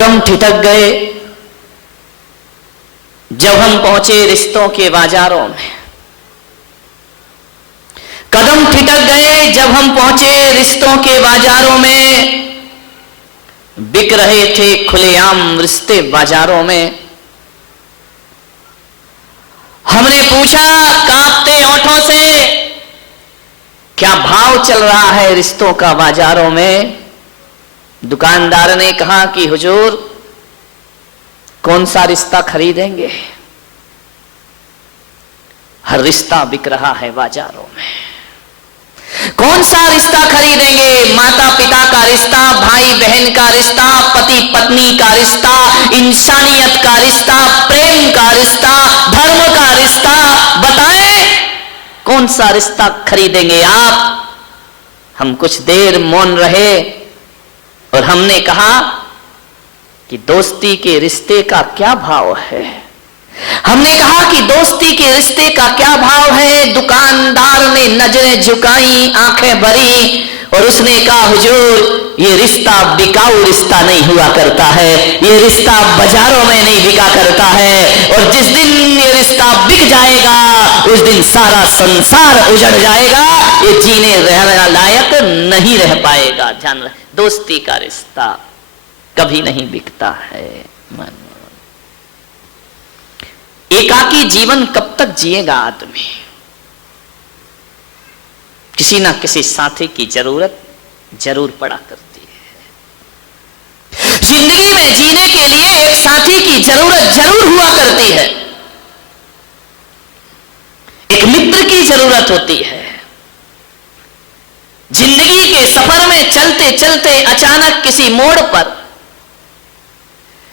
हम ठिठक गए जब हम पहुंचे रिश्तों के बाजारों में। कदम ठिठक गए जब हम पहुंचे रिश्तों के बाजारों में। बिक रहे थे खुलेआम रिश्ते बाजारों में। हमने पूछा कांपते होठों से, क्या भाव चल रहा है रिश्तों का बाजारों में? दुकानदार ने कहा कि हुजूर कौन सा रिश्ता खरीदेंगे? हर रिश्ता बिक रहा है बाजारों में। कौन सा रिश्ता खरीदेंगे? माता पिता का रिश्ता, भाई बहन का रिश्ता, पति पत्नी का रिश्ता, इंसानियत का रिश्ता, प्रेम का रिश्ता, धर्म का रिश्ता। बताएं कौन सा रिश्ता खरीदेंगे आप? हम कुछ देर मौन रहे और हमने कहा कि दोस्ती के रिश्ते का क्या भाव है। हमने कहा कि दोस्ती के रिश्ते का क्या भाव है। दुकानदार ने नजरें झुकाई, आंखें भरी और उसने कहा हुजूर ये रिश्ता बिकाऊ रिश्ता नहीं हुआ करता है, ये रिश्ता बाजारों में नहीं बिका करता है। और जिस दिन ये रिश्ता बिक जाएगा उस दिन सारा संसार उजड़ जाएगा, ये जीने रहने लायक नहीं रह पाएगा। ध्यान रख, दोस्ती का रिश्ता कभी नहीं बिकता है। एकाकी जीवन कब तक जिएगा आदमी? किसी ना किसी साथी की जरूरत जरूर पड़ा करती है। जिंदगी में जीने के लिए एक साथी की जरूरत जरूर हुआ करती है। एक मित्र की जरूरत होती है। जिंदगी के सफर में चलते चलते अचानक किसी मोड़ पर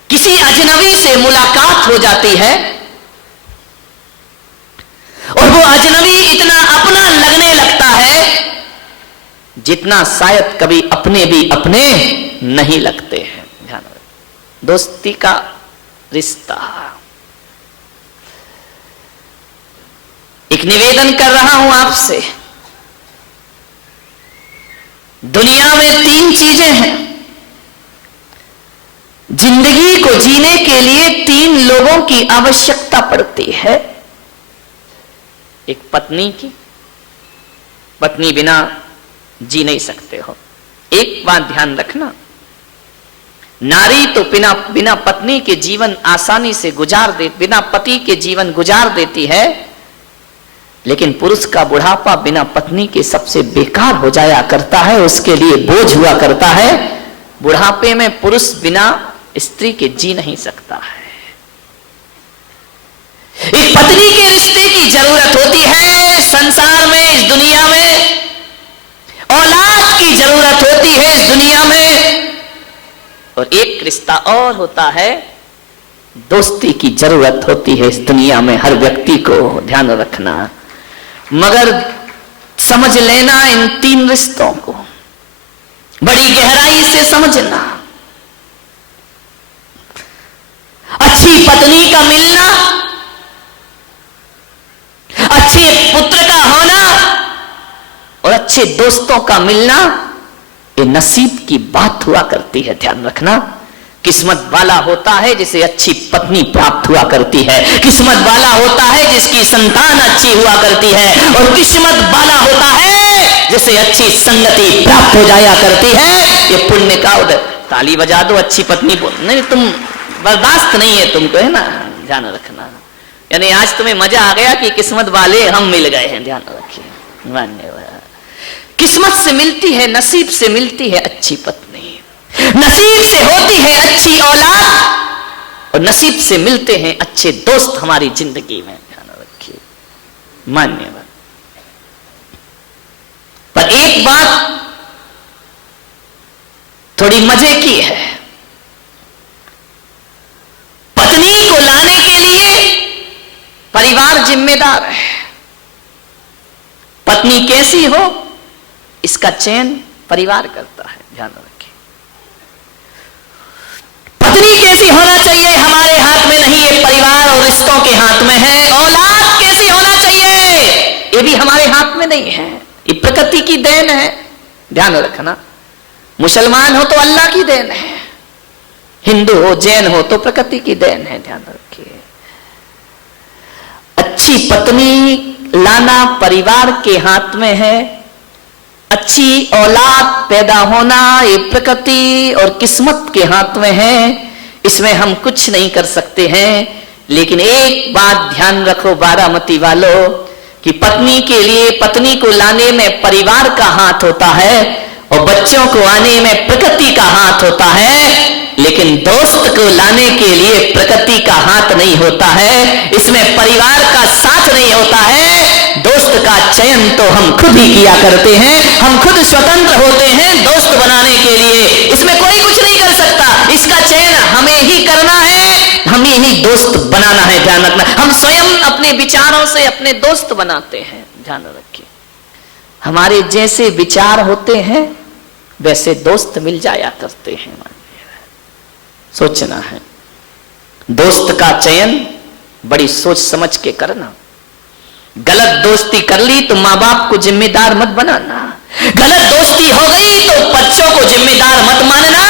किसी अजनबी से मुलाकात हो जाती है और वो अजनबी इतना अपना लगने लगता है जितना शायद कभी अपने भी अपने नहीं लगते हैं। ध्यान रखें, दोस्ती का रिश्ता। एक निवेदन कर रहा हूं आपसे। दुनिया में 3 चीजें हैं। जिंदगी को जीने के लिए 3 लोगों की आवश्यकता पड़ती है। एक पत्नी की, पत्नी बिना जी नहीं सकते हो। एक बात ध्यान रखना, नारी तो बिना पत्नी के जीवन आसानी से बिना पति के जीवन गुजार देती है, लेकिन पुरुष का बुढ़ापा बिना पत्नी के सबसे बेकार हो जाया करता है, उसके लिए बोझ हुआ करता है। बुढ़ापे में पुरुष बिना स्त्री के जी नहीं सकता है। एक पत्नी के रिश्ते की जरूरत होती है संसार में, इस दुनिया में। औलाद की जरूरत होती है इस दुनिया में। और एक रिश्ता और होता है, दोस्ती की जरूरत होती है इस दुनिया में हर व्यक्ति को। ध्यान रखना, मगर समझ लेना इन 3 रिश्तों को, बड़ी गहराई से समझना। अच्छी पत्नी का मिलना, अच्छे पुत्र का होना और अच्छे दोस्तों का मिलना, ये नसीब की बात हुआ करती है। ध्यान रखना, किस्मत वाला होता है जिसे अच्छी पत्नी प्राप्त हुआ करती है। किस्मत वाला होता है जिसकी संतान अच्छी हुआ करती है। और किस्मत वाला होता है जिसे अच्छी संगति प्राप्त हो जाया करती है। ये पुण्य का उदय। ताली बजा दो, अच्छी पत्नी बोल। नहीं, तुम बर्दाश्त नहीं है तुमको, है ना? ध्यान रखना, यानी आज तुम्हें मजा आ गया कि किस्मत वाले हम मिल गए हैं। ध्यान रखिए, धन्यवाद। किस्मत से मिलती है, नसीब से मिलती है अच्छी पत्नी, नसीब से होती है अच्छी औलाद और नसीब से मिलते हैं अच्छे दोस्त हमारी जिंदगी में। ध्यान रखिए, मान्यवाद। पर एक बात थोड़ी मजे की है। पत्नी को लाने के लिए परिवार जिम्मेदार है। पत्नी कैसी हो इसका चयन परिवार करता है। ध्यान रखिए, पत्नी कैसी होना चाहिए हमारे हाथ में नहीं, ये परिवार और रिश्तों के हाथ में है। औलाद कैसी होना चाहिए ये भी हमारे हाथ में नहीं है, ये प्रकृति की देन है। ध्यान रखना, मुसलमान हो तो अल्लाह की देन है, हिंदू हो जैन हो तो प्रकृति की देन है, ध्यान रखिए। अच्छी पत्नी लाना परिवार के हाथ में है, अच्छी औलाद पैदा होना ये प्रकृति और किस्मत के हाथ में है, इसमें हम कुछ नहीं कर सकते हैं। लेकिन एक बात ध्यान रखो बारामती वालों, कि पत्नी के लिए, पत्नी को लाने में परिवार का हाथ होता है और बच्चों को आने में प्रकृति का हाथ होता है, लेकिन दोस्त को लाने के लिए प्रकृति का हाथ नहीं होता है, इसमें परिवार का साथ नहीं होता है। दोस्त का चयन तो हम खुद ही किया करते हैं, हम खुद स्वतंत्र होते हैं दोस्त बनाने के लिए, इसमें कोई कुछ नहीं कर सकता। इसका चयन हमें ही करना है, हमें ही दोस्त बनाना है, ध्यान रखना। हम स्वयं अपने विचारों से अपने दोस्त बनाते हैं, ध्यान रखिए। हमारे जैसे विचार होते हैं वैसे दोस्त मिल जाया करते हैं, सोचना है। दोस्त का चयन बड़ी सोच समझ के करना। गलत दोस्ती कर ली तो माँ बाप को जिम्मेदार मत बनाना, गलत दोस्ती हो गई तो बच्चों को जिम्मेदार मत मानना,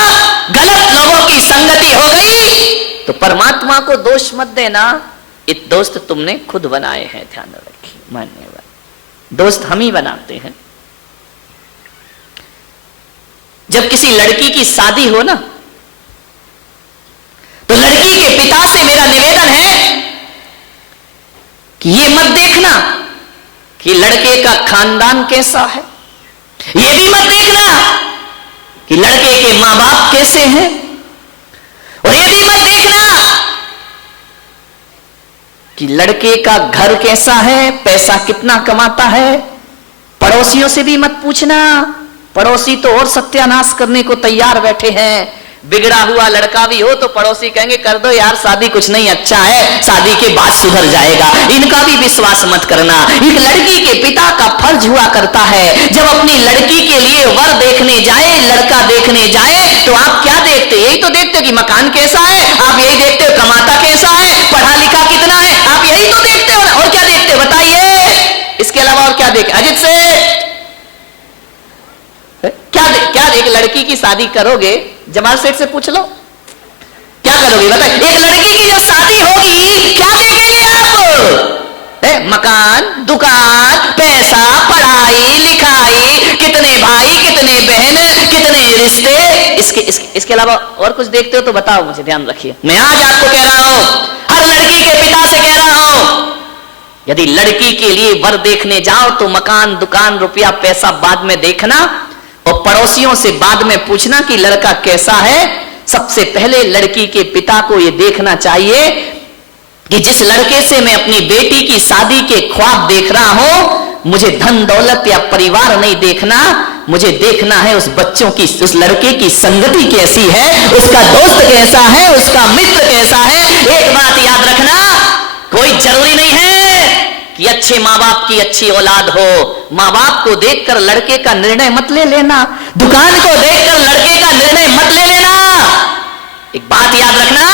गलत लोगों की संगति हो गई तो परमात्मा को दोष मत देना। ये दोस्त तुमने खुद बनाए हैं, ध्यान रखिए, मान्यवर। दोस्त हम ही बनाते हैं। जब किसी लड़की की शादी हो ना, तो लड़की के पिता से मेरा निवेदन है कि ये मत देखना कि लड़के का खानदान कैसा है, ये भी मत देखना कि लड़के के मां बाप कैसे हैं, और ये भी मत देखना कि लड़के का घर कैसा है, पैसा कितना कमाता है। पड़ोसियों से भी मत पूछना, पड़ोसी तो और सत्यानाश करने को तैयार बैठे हैं। बिगड़ा हुआ लड़का भी हो तो पड़ोसी कहेंगे कर दो यार शादी, कुछ नहीं अच्छा है, शादी के बाद सुधर जाएगा। इनका भी विश्वास मत करना। एक लड़की के पिता का फर्ज हुआ करता है, जब अपनी लड़की के लिए वर देखने जाए, लड़का देखने जाए, तो आप क्या देखते? यही तो देखते हो कि मकान कैसा है, आप यही देखते हो कमाता कैसा है, पढ़ा लिखा कितना है, आप यही तो देखते हो ना। और क्या देखते हो बताइए? इसके अलावा और क्या देखते? अजित से क्या एक लड़की की शादी करोगे, जमाल सेठ से पूछ लो, क्या करोगे बताइए? एक लड़की की जो शादी होगी क्या देखेंगे आप? मकान, दुकान, पैसा, पढ़ाई लिखाई, कितने भाई, कितने बहन, कितने रिश्ते, इसके अलावा और कुछ देखते हो तो बताओ मुझे, ध्यान रखिए। मैं आज आपको कह रहा हूं, हर लड़की के पिता से कह रहा हूं, यदि लड़की के लिए वर देखने जाओ तो मकान, दुकान, रुपया, पैसा बाद में देखना, और पड़ोसियों से बाद में पूछना कि लड़का कैसा है। सबसे पहले लड़की के पिता को यह देखना चाहिए कि जिस लड़के से मैं अपनी बेटी की शादी के ख्वाब देख रहा हूं, मुझे धन दौलत या परिवार नहीं देखना, मुझे देखना है उस बच्चों की, उस लड़के की संगति कैसी है, उसका दोस्त कैसा है, उसका मित्र कैसा है। एक बात याद रखना, कोई जरूरी नहीं है कि अच्छे माँ बाप की अच्छी औलाद हो। माँ बाप को देखकर लड़के का निर्णय मत ले लेना, दुकान को देखकर लड़के का निर्णय मत ले लेना। एक बात याद रखना,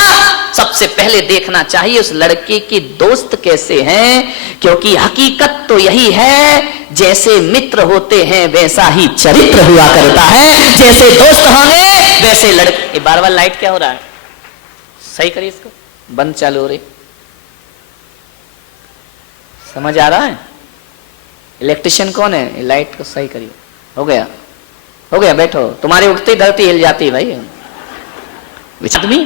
सबसे पहले देखना चाहिए उस लड़के के दोस्त कैसे हैं, क्योंकि हकीकत तो यही है, जैसे मित्र होते हैं वैसा ही चरित्र हुआ करता है, जैसे दोस्त होंगे वैसे लड़के। बार बार लाइट क्या हो रहा है, सही करिए इसको, बंद चालू हो रही, समझ आ रहा है? इलेक्ट्रिशियन कौन है? लाइट को सही करिए। हो गया, हो गया, बैठो। तुम्हारे उठते धरती हिल जाती है भाई। आदमी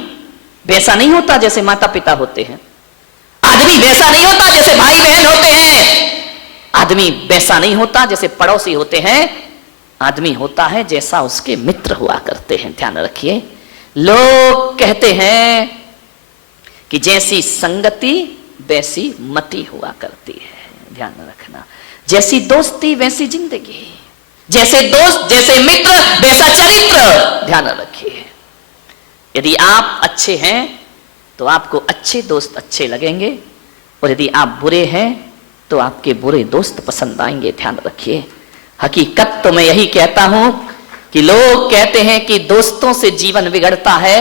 वैसा नहीं होता जैसे माता पिता होते हैं, आदमी वैसा नहीं होता जैसे भाई बहन होते हैं, आदमी वैसा नहीं होता जैसे पड़ोसी होते हैं, आदमी होता है जैसा उसके मित्र हुआ करते हैं। ध्यान रखिए, लोग कहते हैं कि जैसी संगति वैसी मति हुआ करती है। ध्यान रखना, जैसी दोस्ती वैसी जिंदगी, जैसे दोस्त जैसे मित्र वैसा चरित्र। ध्यान रखिए, यदि आप अच्छे हैं तो आपको अच्छे दोस्त अच्छे लगेंगे, और यदि आप बुरे हैं तो आपके बुरे दोस्त पसंद आएंगे। ध्यान रखिए, हकीकत तो मैं यही कहता हूं कि लोग कहते हैं कि दोस्तों से जीवन बिगड़ता है,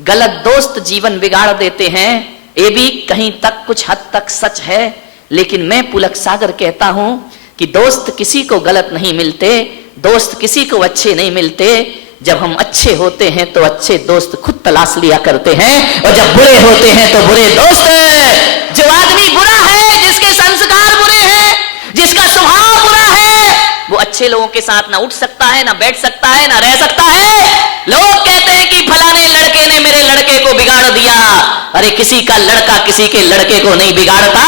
गलत दोस्त जीवन बिगाड़ देते हैं। ये भी कहीं तक कुछ हद तक सच है, लेकिन मैं पुलक सागर कहता हूं कि दोस्त किसी को गलत नहीं मिलते, दोस्त किसी को अच्छे नहीं मिलते, जब हम अच्छे होते हैं तो अच्छे दोस्त खुद तलाश लिया करते हैं, और जब बुरे होते हैं तो बुरे दोस्त। जो आदमी बुरा है, जिसके संस्कार बुरे हैं, जिसका स्वभाव बुरा है, वो अच्छे लोगों के साथ ना उठ सकता है, ना बैठ सकता है, ना रह सकता है। लोग कहते हैं कि फलाने लड़के ने मेरे लड़के को बिगाड़ दिया। अरे किसी का लड़का किसी के लड़के को नहीं बिगाड़ता।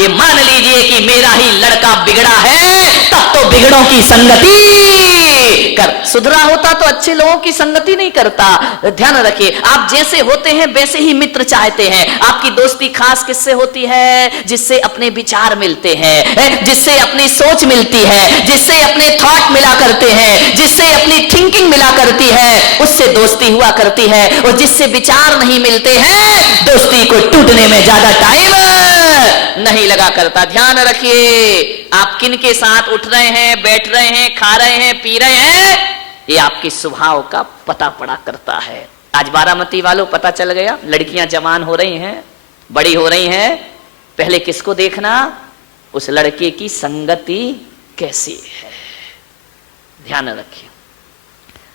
ये मान लीजिए कि मेरा ही लड़का बिगड़ा है, तब तो बिगड़ों की संगति कर। सुधरा होता तो अच्छे लोगों की संगति नहीं करता। ध्यान रखिए, आप जैसे होते हैं वैसे ही मित्र चाहते हैं। आपकी दोस्ती खास किससे होती है? जिससे अपने विचार मिलते हैं, जिससे अपनी सोच मिलती है, जिससे अपने थॉट मिला करते हैं, जिससे अपनी थिंकिंग मिला करती है, उससे दोस्ती हुआ करती है। और जिससे विचार नहीं मिलते हैं, दोस्ती को टूटने में ज्यादा टाइम नहीं लगा करता। ध्यान रखिए, आप किन के साथ उठ रहे हैं, बैठ रहे हैं, खा रहे हैं, पी रहे हैं, ये आपके स्वभाव का पता पड़ा करता है। आज बारामती वालों पता चल गया, लड़कियां जवान हो रही हैं, बड़ी हो रही हैं। पहले किसको देखना? उस लड़के की संगति कैसी है। ध्यान रखिए।